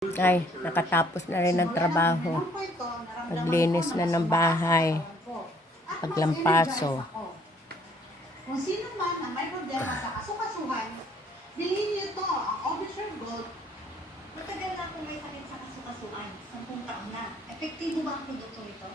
Ay, nakatapos na rin ng trabaho. Naglinis na ng bahay. Paglampaso. Kung sino man na may problema sa kasukasuhan, bilhin niyo to ang Obisher Gold. Matagal na akong may sakit sa kasukasuan. 10 taon na. Epektibo ba ang produkto nito?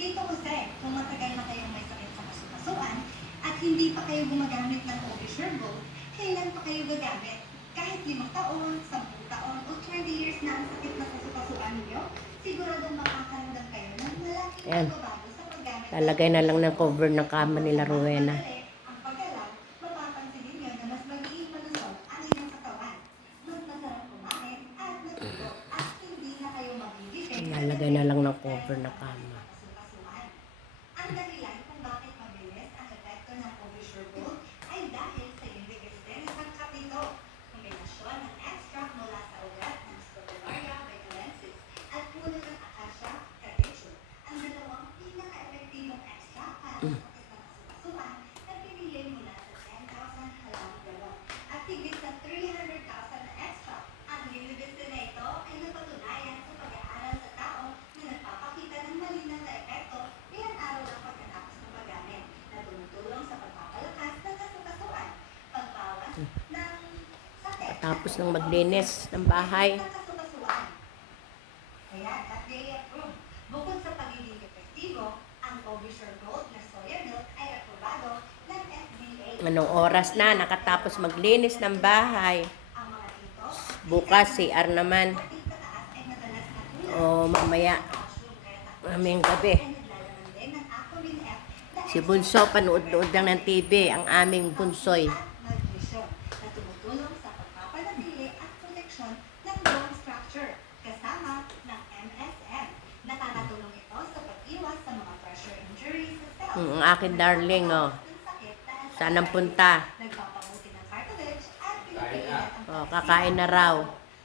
Tito Jose, kung matagal na kayong may sakit sa kasukasuan at hindi pa kayo gumagamit ng Obisher Gold, kailan pa kayo gagamit? Kahit 5 taon, 10 taon, o 20 years na ang sakit na kasukasuan ninyo, siguradong makakaramdam kayo ng malaking Ayan. pagbabago sa paggamit. Lalagay na lang ng cover ng kama nila Rowena. Ang pagalaw, mapapansin ninyo na mas magiging malusog ang inyong katawan. Mas masarap kumain at matulog at hindi na kayo magiging Lalagay na lang ng cover ng kama. ang dahilan kung bakit mabilis ang epekto ng Obisher Gold ay dahil sa uric acid ng kapito, kombinasyon ng extract mula sa ugat ng Scotillaria vigilensis at puno ng acacia catechu. Ang dalawang pinaka-epektibong extract para sa sakit ng kasukasuan na pinili mula sa 10,000 halamang gamot at higit sa 300,000 na extract. Ang lilibistin na ito ay napatunayan sa pag-aaral sa tao na nagpapakita ng malinaw na epekto ilang araw lang pagkatapos ng paggamit na tumutulong sa pagpapalakas ng kasukasuan, pagbawas ng sakit Tapos ng maglinis ng bahay. ng kasukasuan. Kaya FDA approved. Bukod sa pagiging epektibo, ang Obisher Gold na soya milk ay aprobado ng FDA. Anong oras na? Nakatapos maglinis ng bahay. Ang mga ito Bukas, CR naman. ating pataas ay madalas na kulang O mamaya, calcium kaya mamayang gabi. ay naglalaman din ng Aquamin F na Si Bunso, panood-nood lang ng TV. Ang aming bunsoy. at magnesium na tumutulong sa pagpapanatili at proteksyon ng bone structure kasama ng MSM. Nakakatulong ito sa pag-iwas sa mga pressure injuries sa cells. Ang akin darling, oh. Saan ang punta? Nagpapabuti ng cartilage at pinipigilan ang Oh, kakain na raw.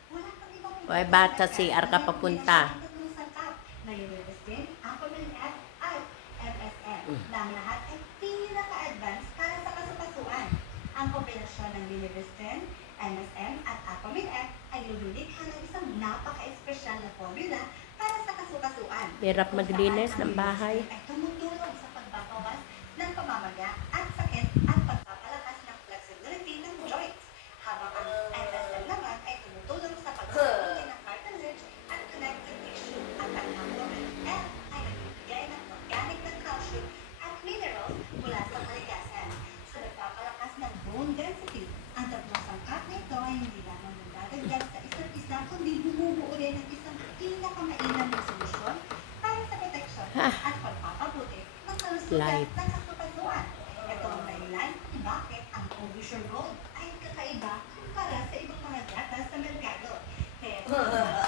Wala pang ibang Hoy, bata, CR ka papunta. tatlong sangkap na Univistin, Aquamin F at MSM na ang lahat ay pinaka-advance para sa kasukasuan. Ang kombinasyon ng Univistin, MSM at Aquamin F ay lumilikha ng isang napaka-espesyal na formula para sa kasukasuan. Hirap maglinis ng bahay. Ay tumutulong sa pagbabawas ng pamamaga at sakit at pagpapalakas ng flexibility ng joints. Habang ang MSM naman ay tumutulong sa pagpapabuti ng cartilage at connective tissue. At ang Aquamin F ay nagbibigay ng organic na calcium at minerals mula sa kalikasan. Sa nagpapalakas ng bone density, ang tatlong sangkap nito ay hindi lamang nagdadagdag sa isa't isa, kundi bumubuo rin ng isang pinakamainam na solusyon para sa proteksyon at pagpapabuti ng kalusugan Life. ng kasukasuan. Ito ang dahilan kung bakit ang Obisher Gold ay kakaiba kumpara sa ibang mga gatas sa merkado. Kaya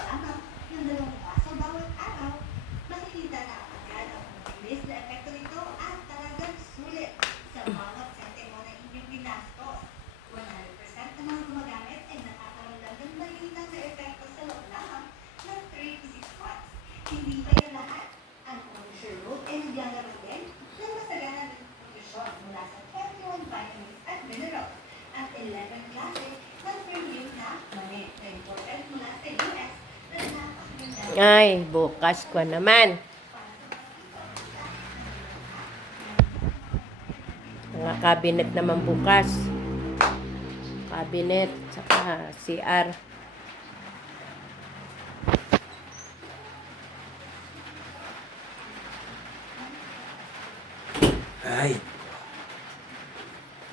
lamang ng 2 baso bawat araw, makikita na agad ang mabilis na epekto nito at talagang sulit sa bawat sentimo na inyong ginastos. 100% ng mga gumagamit ay nakakaramdam ng malinaw na epekto sa loob lamang ng 3 to 6 months. Hindi pa yun lahat. Ang Obisher Gold ay naglalaman din ng masaganang nutrisyon mula sa 21 vitamins at minerals at 11 klase ng premium na mani na imported mula sa US na napakaganda Ay, bukas ko naman. Mga cabinet naman bukas. Cabinet, saka CR. Ay.